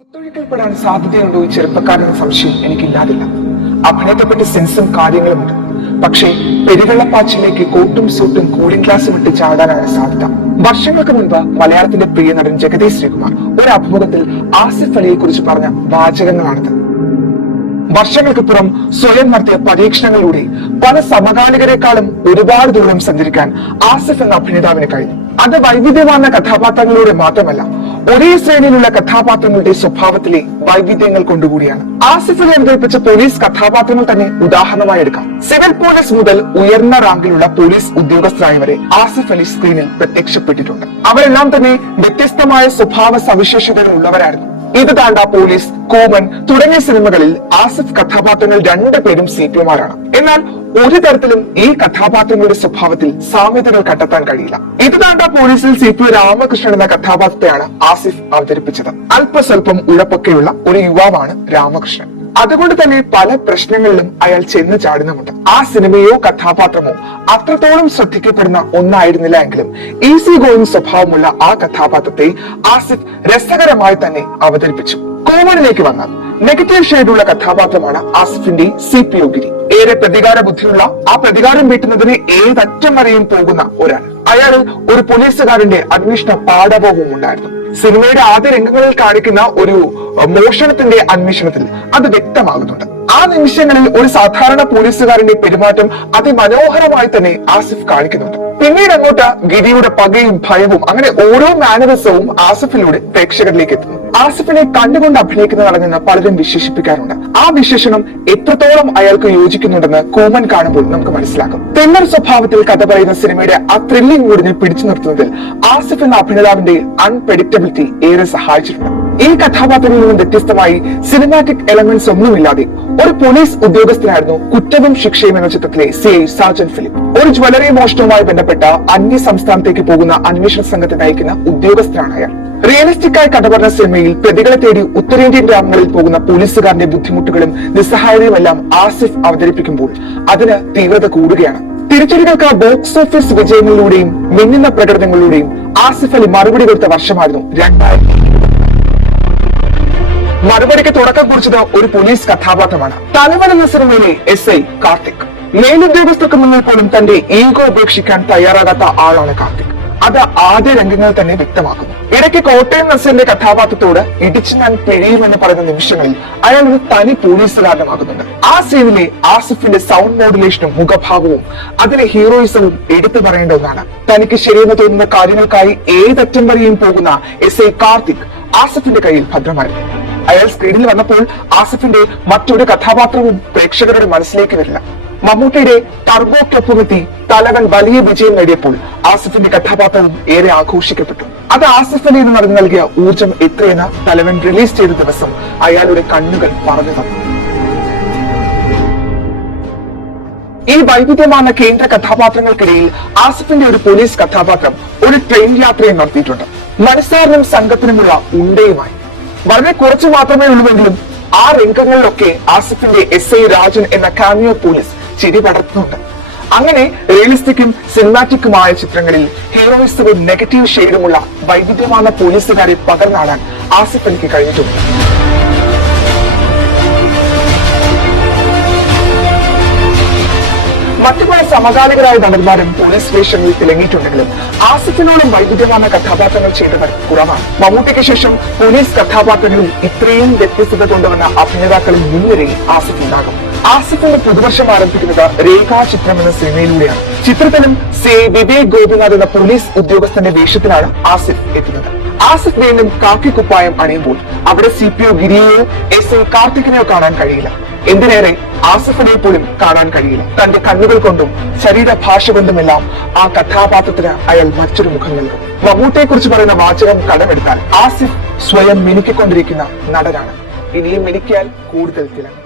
കുത്തൊഴുക്കൽപ്പെടാൻ സാധ്യതയുണ്ടോ ചെറുപ്പക്കാരന് സംശയം എനിക്കില്ലാതില്ല. അഭിനയത്തെപ്പറ്റി സെൻസും കാര്യങ്ങളുമുണ്ട് പക്ഷേ പെരുവെള്ളപ്പാച്ചിലേക്ക് കോട്ടും സൂട്ടും കൂളിംഗ് ഗ്ലാസും ഇട്ട് ചാടാനാണ് സാധ്യത. വർഷങ്ങൾക്ക് മുൻപ് മലയാളത്തിന്റെ പ്രിയ നടൻ ജഗദീഷ് ശ്രീകുമാർ ഒരു അഭിമുഖത്തിൽ ആസിഫ് അലിയെ കുറിച്ച് പറഞ്ഞ വാചകങ്ങളാണിത്. വർഷങ്ങൾക്ക് പുറം സ്വയം നടത്തിയ പരീക്ഷണങ്ങളിലൂടെ പല സമകാലികരെക്കാളും ഒരുപാട് ദൂരം സഞ്ചരിക്കാൻ ആസിഫ് എന്ന അഭിനേതാവിന് കഴിഞ്ഞു. അത് വൈവിധ്യമാർന്ന കഥാപാത്രങ്ങളിലൂടെ മാത്രമല്ല ഒരേ ശ്രേണിയിലുള്ള കഥാപാത്രങ്ങളുടെ സ്വഭാവത്തിലെ വൈവിധ്യങ്ങൾ കൊണ്ടുകൂടിയാണ്. ആസിഫ് അവതരിപ്പിച്ച പോലീസ് കഥാപാത്രങ്ങൾ തന്നെ ഉദാഹരണമായി എടുക്കാം. സിവിൽ പോലീസ് മുതൽ ഉയർന്ന റാങ്കിലുള്ള പോലീസ് ഉദ്യോഗസ്ഥരായ വരെ ആസിഫ് അലി സ്ക്രീനിൽ പ്രത്യക്ഷപ്പെട്ടിട്ടുണ്ട്. അവരെല്ലാം തന്നെ വ്യത്യസ്തമായ സ്വഭാവ സവിശേഷതകൾ ഉള്ളവരായിരുന്നു. ഇത് താണ്ട പോലീസ് കോമൻ തുടങ്ങിയ സിനിമകളിൽ ആസിഫ് കഥാപാത്രങ്ങൾ രണ്ടുപേരും സി പിമാരാണ് എന്നാൽ ഒരു തരത്തിലും ഈ കഥാപാത്രങ്ങളുടെ സ്വഭാവത്തിൽ സാമ്യതകൾ കണ്ടെത്താൻ കഴിയില്ല. ഇത് പോലീസിൽ സി പി രാമകൃഷ്ണൻ എന്ന കഥാപാത്രത്തെയാണ് ആസിഫ് അവതരിപ്പിച്ചത്. അല്പസ്വല്പം ഉഴപ്പൊക്കെയുള്ള ഒരു യുവാവാണ് രാമകൃഷ്ണൻ. അതുകൊണ്ട് തന്നെ പല പ്രശ്നങ്ങളിലും അയാൾ ചെന്ന് ചാടുന്നുമുണ്ട്. ആ സിനിമയോ കഥാപാത്രമോ അത്രത്തോളം ശ്രദ്ധിക്കപ്പെടുന്ന ഒന്നായിരുന്നില്ല എങ്കിലും ഈസി ഗോയിങ് സ്വഭാവമുള്ള ആ കഥാപാത്രത്തെ ആസിഫ് രസകരമായി തന്നെ അവതരിപ്പിച്ചു. കോമണിലേക്ക് വന്നാൽ നെഗറ്റീവ് ഷെയ്ഡുള്ള കഥാപാത്രമാണ് ആസിഫിന്റെ സി പി ഒ ഗിരി ഏറെ പ്രതികാര ബുദ്ധിയുള്ള ആ പ്രതികാരം വീട്ടുന്നതിന് ഏതറ്റം വരെയും പോകുന്ന ഒരാൾ അയാൾ ഒരു പോലീസുകാരന്റെ അന്വേഷണ പാഠഭോഗവും ഉണ്ടായിരുന്നു. സിനിമയുടെ ആദ്യ രംഗങ്ങളിൽ കാണിക്കുന്ന ഒരു മോഷണത്തിന്റെ അന്വേഷണത്തിൽ അത് വ്യക്തമാകുന്നുണ്ട്. ആ നിമിഷങ്ങളിൽ ഒരു സാധാരണ പോലീസുകാരന്റെ പെരുമാറ്റം അതിമനോഹരമായി തന്നെ ആസിഫ് കാണിക്കുന്നുണ്ട്. പിന്നീട് അങ്ങോട്ട് ഗിരിയുടെ പകയും ഭയവും അങ്ങനെ ഓരോ മാനറിസവും ആസിഫിലൂടെ പ്രേക്ഷകരിലേക്ക് എത്തുന്നു. ആസിഫിനെ കണ്ടുകൊണ്ട് അഭിനയിക്കുന്ന അഭിനയിക്കുന്നതാണെന്ന് പലരും വിശേഷിപ്പിക്കാറുണ്ട്. ആ വിശേഷണം എത്രത്തോളം അയാൾക്ക് യോജിക്കുന്നുണ്ടെന്ന് കൂമൻ കാണുമ്പോൾ നമുക്ക് മനസ്സിലാക്കും. തെന്നർ സ്വഭാവത്തിൽ കഥ പറയുന്ന സിനിമയുടെ ആ ത്രില്ലിംഗ് മൂടിനെ പിടിച്ചു നിർത്തുന്നതിൽ ആസിഫ് എന്ന അഭിനേതാവിന്റെ അൺപ്രഡിക്റ്റബിലിറ്റി ഏറെ സഹായിച്ചിട്ടുണ്ട്. ഈ കഥാപാത്രങ്ങളിൽ നിന്നും വ്യത്യസ്തമായി സിനിമാറ്റിക് എലമെന്റ്സ് ഒന്നുമില്ലാതെ ഒരു പോലീസ് ഉദ്യോഗസ്ഥനായിരുന്നു കുറ്റവും ശിക്ഷയും എന്ന ചിത്രത്തിലെ സി ഐ സാജൻ ഫിലിപ്പ് ഒരു ജ്വല്ലറി മോഷണവുമായി ബന്ധപ്പെട്ട അന്യ സംസ്ഥാനത്തേക്ക് പോകുന്ന അന്വേഷണ സംഘത്തെ നയിക്കുന്ന ഉദ്യോഗസ്ഥനാണ് അയാൾ. റിയലിസ്റ്റിക് ആയ കഥ പറഞ്ഞ സിനിമയിൽ പ്രതികളെ തേടി ഉത്തരേന്ത്യൻ ഗ്രാമങ്ങളിൽ പോകുന്ന പോലീസുകാരന്റെ ബുദ്ധിമുട്ടുകളും നിസ്സഹായതയും എല്ലാം ആസിഫ് അവതരിപ്പിക്കുമ്പോൾ അതിന് തീവ്രത കൂടുകയാണ്. തിരിച്ചടികൾക്ക് ബോക്സ് ഓഫീസ് വിജയങ്ങളിലൂടെയും മിന്നുന്ന പ്രകടനങ്ങളിലൂടെയും ആസിഫ് അലി മറുപടി കൊടുത്ത വർഷമായിരുന്നു രണ്ടായിരത്തി മറുപടിക്ക് തുടക്കം കുറിച്ചത് ഒരു പോലീസ് കഥാപാത്രമാണ്. തലവൻ എന്ന സിനിമയിലെ എസ് ഐ കാർത്തിക്. മേലുദ്യോഗസ്ഥർക്ക് മുന്നിൽ പോലും തന്റെ ഈഗോ ഉപേക്ഷിക്കാൻ തയ്യാറാകാത്ത ആളാണ് കാർത്തിക്. അത് ആദ്യ രംഗങ്ങൾ തന്നെ വ്യക്തമാക്കുന്നു. ഇടയ്ക്ക് കോട്ടയം നസീറിന്റെ കഥാപാത്രത്തോട് ഇടിച്ചു ഞാൻ പിഴയുമെന്ന് പറയുന്ന നിമിഷങ്ങളിൽ അയാൾ ഒരു തനി പോലീസ് പോലീസുകാരനമാകുന്നുണ്ട് ആ സീനിലെ ആസിഫിന്റെ സൗണ്ട് മോഡുലേഷനും മുഖഭാവവും അതിലെ ഹീറോയിസവും എടുത്തു പറയേണ്ട ഒന്നാണ്. തനിക്ക് ശരിയെന്ന് തോന്നുന്ന കാര്യങ്ങൾക്കായി ഏതറ്റം വരെയും പോകുന്ന എസ് എ കാർത്തിക് ആസിഫിന്റെ കയ്യിൽ ഭദ്രമായിരുന്നു. അയാൾ സ്ക്രീനിൽ വന്നപ്പോൾ ആസിഫിന്റെ മറ്റൊരു കഥാപാത്രവും പ്രേക്ഷകരുടെ മനസ്സിലേക്ക് വരില്ല. മമ്മൂട്ടിയുടെ ടർബോക്കൊപ്പമെത്തി തലകൻ വലിയ വിജയം നേടിയപ്പോൾ ആസിഫിന്റെ കഥാപാത്രവും ഏറെ ആഘോഷിക്കപ്പെട്ടു. അത് ആസിഫ് അലി എന്ന് നടന്നു നൽകിയ ഊർജം എത്രയെന്ന് തലവൻ റിലീസ് ചെയ്ത ദിവസം അയാളുടെ കണ്ണുകൾ പറഞ്ഞു തന്നു. ഈ വൈവിധ്യമാർന്ന കേന്ദ്ര കഥാപാത്രങ്ങൾക്കിടയിൽ ആസിഫിന്റെ ഒരു പോലീസ് കഥാപാത്രം ഒരു ട്രെയിൻ യാത്രയെ നടത്തിയിട്ടുണ്ട്. മനസ്സാറിനും സംഘത്തിനുമുള്ള ഉണ്ടയുമായി. വളരെ കുറച്ച് മാത്രമേ ഉള്ളുവെങ്കിലും ആ രംഗങ്ങളിലൊക്കെ ആസിഫിന്റെ എസ് ഐ രാജൻ എന്ന കാമിയോ പോലീസ് ചിരി പടർത്തുന്നുണ്ട്. അങ്ങനെ റിയലിസ്റ്റിക്കും സിനിമാറ്റിക്കുമായ ചിത്രങ്ങളിൽ ഹീറോയിസവും നെഗറ്റീവ് ഷെയ്ഡുമുള്ള വൈവിധ്യമാർന്ന പോലീസുകാരെ പകർന്നാടാൻ ആസിഫ് എനിക്ക് കഴിഞ്ഞിട്ടുണ്ട്. മറ്റു പല സമകാലികരായ നടന്മാരും പോലീസ് സ്റ്റേഷനിൽ തിളങ്ങിയിട്ടുണ്ടെങ്കിലും ആസിഫിനോടും വൈവിധ്യമാർന്ന കഥാപാത്രങ്ങൾ ചെയ്തവർ കുറവാണ്. മമ്മൂട്ടിക്ക് ശേഷം പോലീസ് കഥാപാത്രങ്ങളിൽ ഇത്രയും വ്യത്യസ്തത കൊണ്ടുവന്ന അഭിനേതാക്കളിൽ മുൻനിരയിൽ ആസിഫ് ഉണ്ടാകും ആസിഫിന്റെ പുതുവർഷം ആരംഭിക്കുന്നത് രേഖാചിത്രം എന്ന സിനിമയിലൂടെയാണ്. ചിത്രത്തിലും സി. വിവേക് ഗോപിനാഥ് എന്ന പോലീസ് ഉദ്യോഗസ്ഥന്റെ വേഷത്തിലാണ് ആസിഫ് എത്തുന്നത്. ആസിഫ് വീണ്ടും കാക്കി കുപ്പായം അണിയുമ്പോൾ അവിടെ സി പി ഒ ഗിരിയെയോ എസ് ഐ കാർത്തിക്കിനെയോ കാണാൻ കഴിയില്ല. എന്തിനേറെ ആസിഫിനെ പോലും കാണാൻ കഴിയില്ല. തന്റെ കണ്ണുകൾ കൊണ്ടും ശരീരഭാഷ കൊണ്ടുമെല്ലാം ആ കഥാപാത്രത്തിന് അയാൾ മറ്റൊരു മുഖം നൽകും. മമ്മൂട്ടിയെ കുറിച്ച് പറയുന്ന വാചകം കടമെടുത്താൽ ആസിഫ് സ്വയം മിനുക്കിക്കൊണ്ടിരിക്കുന്ന നടനാണ്. ഇനിയും മിനുക്കിയാൽ കൂടുതൽ തിളങ്ങും.